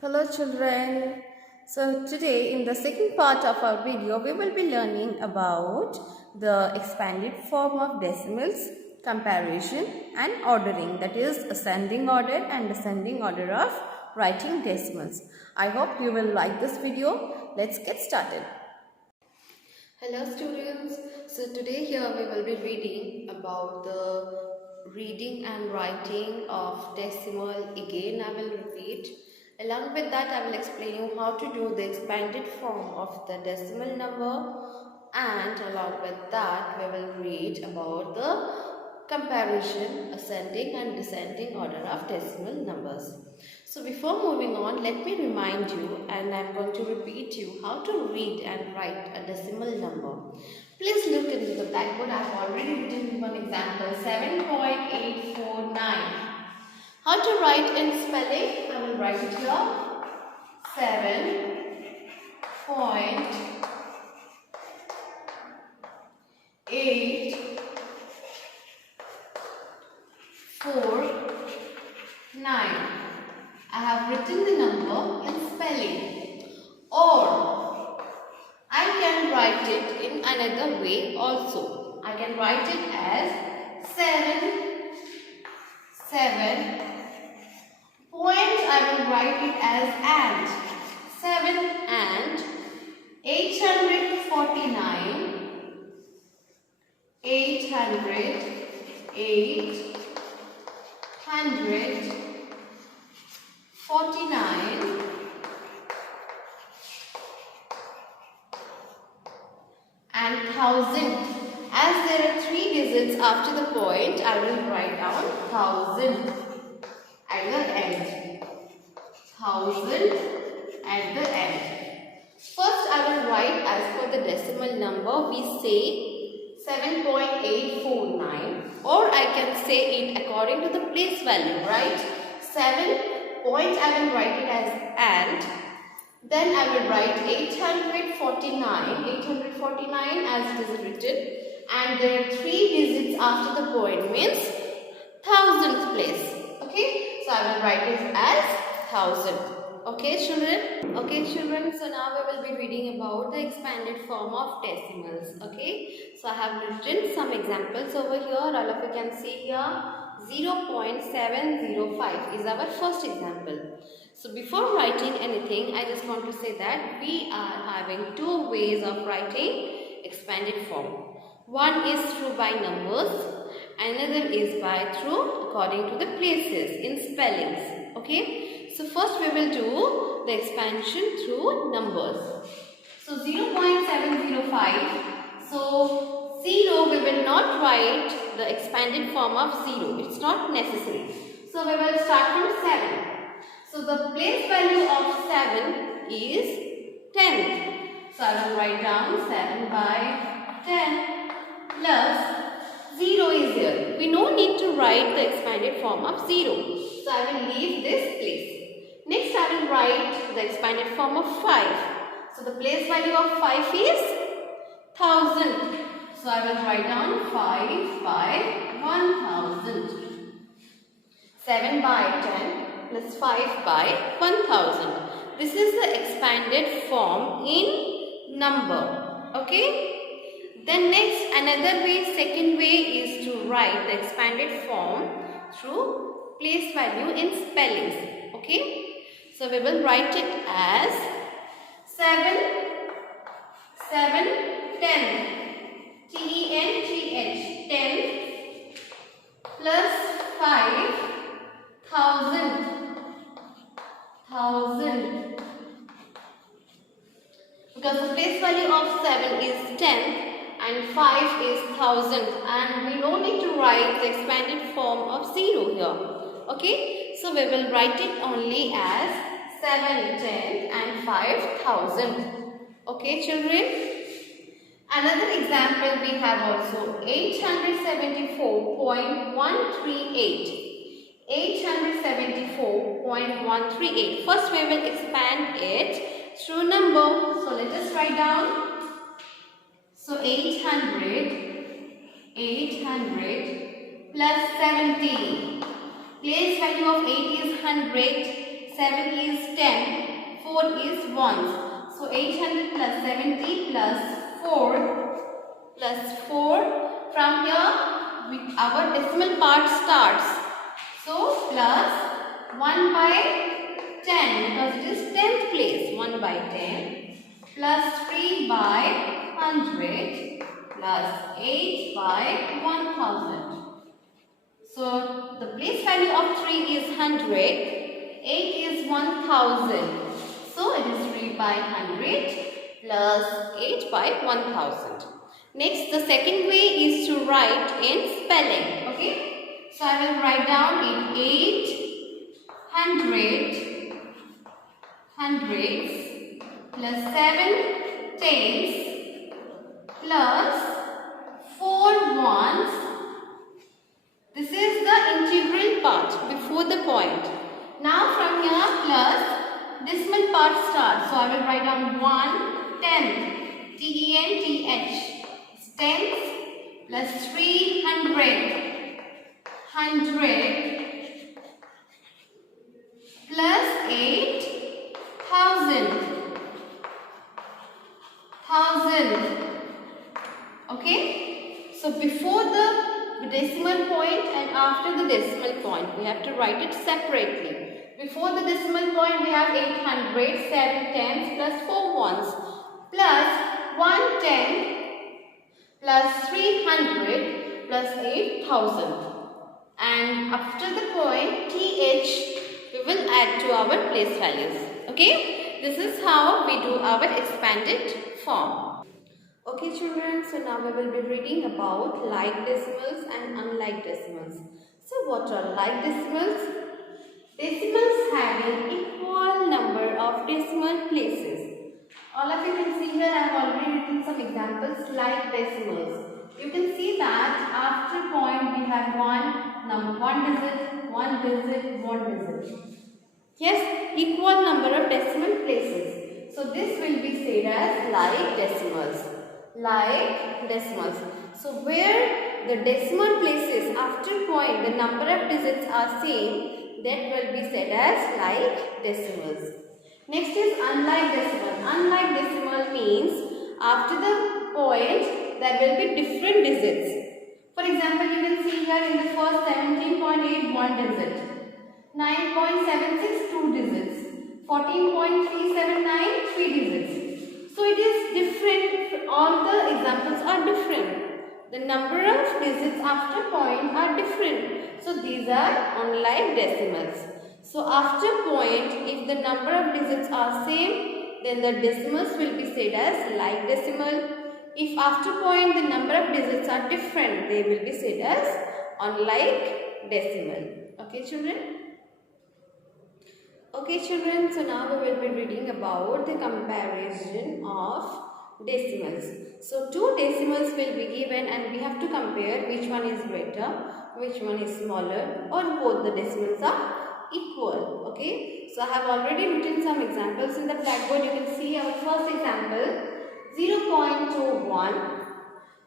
Hello children. So today in the second part of our video we will be learning about the expanded form of decimals, comparison and ordering, that is ascending order and descending order of writing decimals. I hope you will like this video. Let's get started. Hello students, so today here we will be reading about the reading and writing of decimal. Again I will repeat. Along with that I will explain you how to do the expanded form of the decimal number, and along with that we will read about the comparison, ascending and descending order of decimal numbers. So before moving on, let me remind you, and I am going to repeat you how to read and write a decimal number. Please look into the blackboard. I have already written one example, 7.849. How to write in spelling? I will write it here. 7.849. I have written the number in spelling, or I can write it in another way also. I can write it as 7. Point I will write it as and. 7 and 849. 849 and 1000. As there are 3 digits after the point, I will write down 1000 at the end. 1000 at the end. First I will write as per the decimal number. We say 7.849, or I can say it according to the place value, right? 7 point I will write it as and. Then I will write 849 as it is written, and there are 3 digits after the point, means 1000th place. Okay, so I will write it as 1000. Okay children, so now we will be reading about the expanded form of decimals. Okay, so I have written some examples over here. All of you can see here 0.705 is our first example. So before writing anything, I just want to say that we are having 2 ways of writing expanded form. One is through by numbers, another is by through according to the places in spellings. Okay, so first we will do the expansion through numbers. So 0.705. So 0, we will not write the expanded form of 0. It's not necessary. So we will start from 7. So the place value of 7 is 10. So I will write down 7 by 10 plus 0 is here. We no need to write the expanded form of 0. So I will leave this place. Next I will write the expanded form of 5. So the place value of 5 is 1000. So I will write down 5 by 1000. 7 by 10 plus 5 by 1000. This is the expanded form in number. Okay. Then next, another way, second way is to write the expanded form through place value in spellings. Okay. So we will write it as 7, 10. T-E-N-T-H, 10 plus 5, 1000. Because the place value of 7 is 10 and 5 is 1000, and we don't need to write the expanded form of 0 here. Okay, so we will write it only as 7, 10 and 5000. Okay children. Another example we have also 874.138. 874.138. First we will expand it through number. So let us write down. So 800 plus 70. Place value of 8 is 100. 7 is 10, 4 is 1. So 800 plus 70 plus 4 from here our decimal part starts. So plus 1 by 10 because it is 10th place. 1 by 10 plus 3 by 100 plus 8 by 1000. So the place value of 3 is 100, 8 is 1000. So it is 3 by 100 plus 8 by 1000. Next, the second way is to write in spelling. Okay. So I will write down in 8 hundreds plus 7 tens plus 4 ones. This is the integral part before the point. Now from here plus decimal part starts. So I will write down 1 tenth, T-E-N-T-H, tenth plus 300, 100 plus 8,000, 1000. Okay. So before the decimal point and after the decimal point, we have to write it separately. Before the decimal point, we have 800, 7 tenths plus 4 ones plus 1 tenth plus 300 plus 8,000. And after the point, TH, we will add to our place values. Okay, this is how we do our expanded form. Okay children, so now we will be reading about like decimals and unlike decimals. So what are like decimals? Decimals having equal number of decimal places. All of you can see here I have already written some examples like decimals. You can see that after point we have one digit, one digit. Yes, equal number of decimal places. So this will be said as like decimals. Like decimals. So where the decimal places after point the number of digits are same, that will be said as like decimals. Next is unlike decimal. Unlike decimal means after the point there will be different digits. For example, you can see here in the first 17.8 one digit, 9.76 two digits, 14.379 three digits. So it is different, all the examples are different. The number of digits after point are different. So these are unlike decimals. So after point, if the number of digits are same, then the decimals will be said as like decimal. If after point the number of digits are different, they will be said as unlike decimal. Okay children? Okay children, so now we will be reading about the comparison of decimals. So two decimals will be given and we have to compare which one is greater, which one is smaller, or both the decimals are equal. Okay, so I have already written some examples in the blackboard. You can see our first example 0.21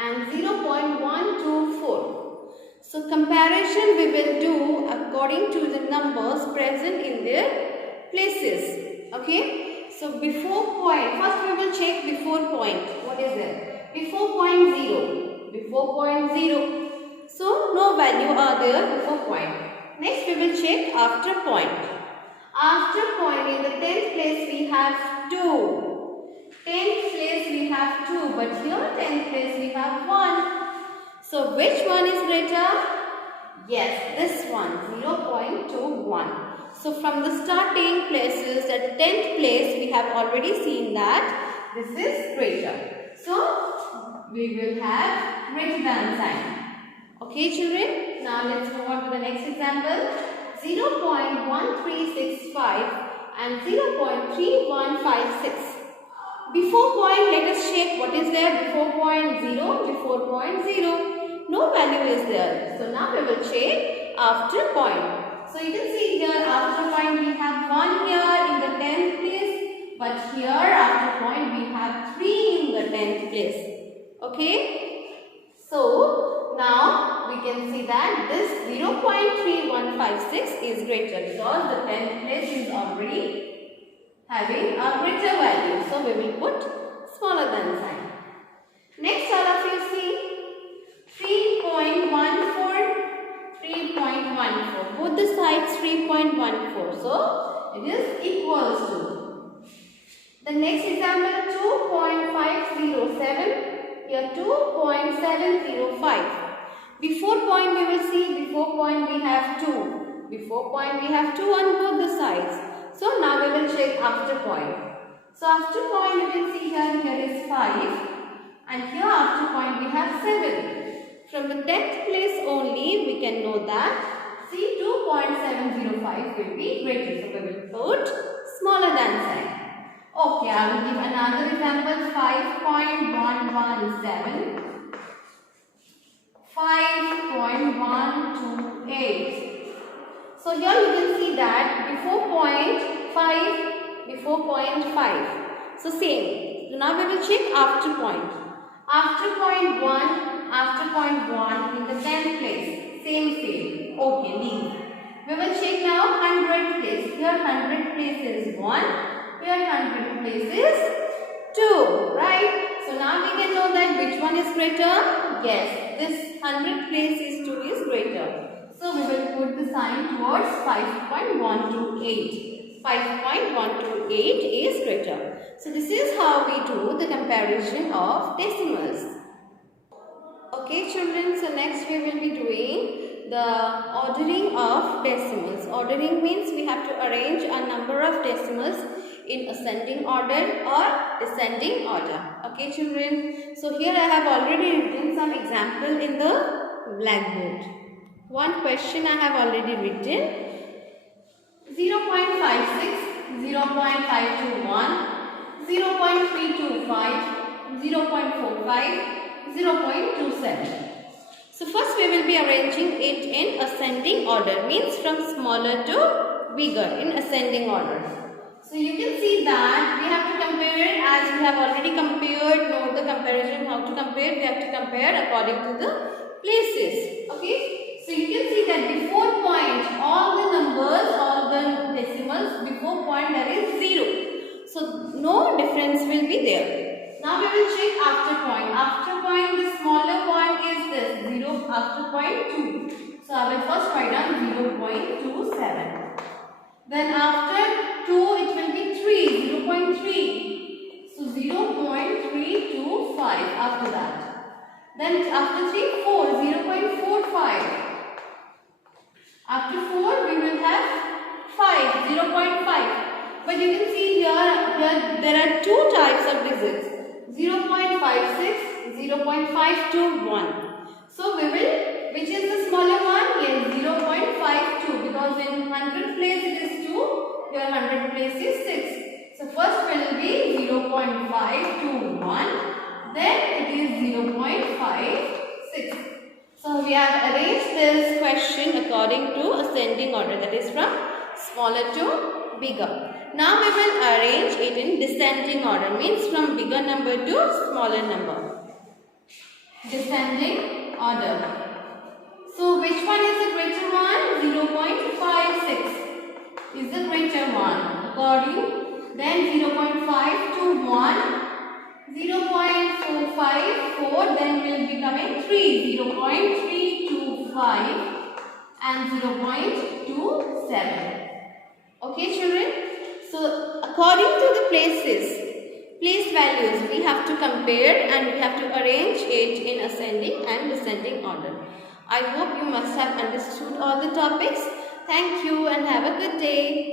and 0.124. So comparison we will do according to the numbers present in their places. Okay. So before point, first we will check before point. What is there? Before point 0. Before point 0. So no value are there before point. Next we will check after point. After point in the 10th place we have 2. 10th place we have 2, but here 10th place we have 1. So which one is greater? Yes, this one, 0.21. So from the starting places at 10th place we have already seen that this is greater. So we will have greater than sign. Okay children, now let's move on to the next example. 0.1365 and 0.3156. Before point, let us check what is there before point 0. Before point 0. No value is there. So now we will check after point. So you can see here after point we have 1 here in the 10th place. But here after point we have 3 in the 10th place. Okay. So now we can see that this 0.315 0.56 is greater because the 10th place is already having a greater value. So we will put smaller than sign. Next, all of you see 3.14, 3.14. Both the sides 3.14. So it is equals to. The next example 2.507. Here 2.705. Before point we will see, before point we have 2. Before point we have 2 on both the sides. So now we will check after point. So after point you can see here is 5. And here after point we have 7. From the 10th place only we can know that see 2.705 will be greater. So we will put smaller than sign. Okay, I will give another example 5.117. 5.128. So here you can see that before point 5. So same. So now we will check after point. After point 1 in the 10th place. Same. Okay, leave. We will check now 100th place. Here 100th place is 1. Here 100th place is 2. Right? So now we can know that which one is greater? Yes, this 100th place is 2 is greater. So we will put the sign towards 5.128. 5.128 is greater. So this is how we do the comparison of decimals. Okay children, so next we will be doing the ordering of decimals. Ordering means we have to arrange a number of decimals in ascending order or descending order. Okay children, so here I have already written some example in the blackboard. One question I have already written 0.56, 0.521, 0.325, 0.45, 0.27. So first we will be arranging it in ascending order, means from smaller to bigger in ascending order. So you can see that we have to compare it as we have already compared. Note the comparison, how to compare. We have to compare according to the places. Okay. So you can see that before point, all the numbers, all the decimals, before point there is 0. So no difference will be there. Now we will check after point. After point, the smaller point is this, 0 after point 2. So I will first write down 0.27. Then after 2 it will be 3, 0.3. So 0.325 after that. Then after 3, 4, 0.45. After 4 we will have 5, 0.5. But you can see here there are two types of digits, 0.56, 0.521. So we will, which is the smaller one? Yes, 0.52, because in 100th place it is 2, here 100th place is 6. So first will be 0.521, then it is 0.56. So we have arranged this question according to ascending order, that is from smaller to bigger. Now we will arrange it in descending order, means from bigger number to smaller number. Descending order. So which one is the greater one? 0.56 is the greater one. According, then 0.521, 0.454, then will be coming 3, 0.325 and 0.27. Okay children? So according to the place values, we have to compare and we have to arrange it in ascending and descending order. I hope you must have understood all the topics. Thank you and have a good day.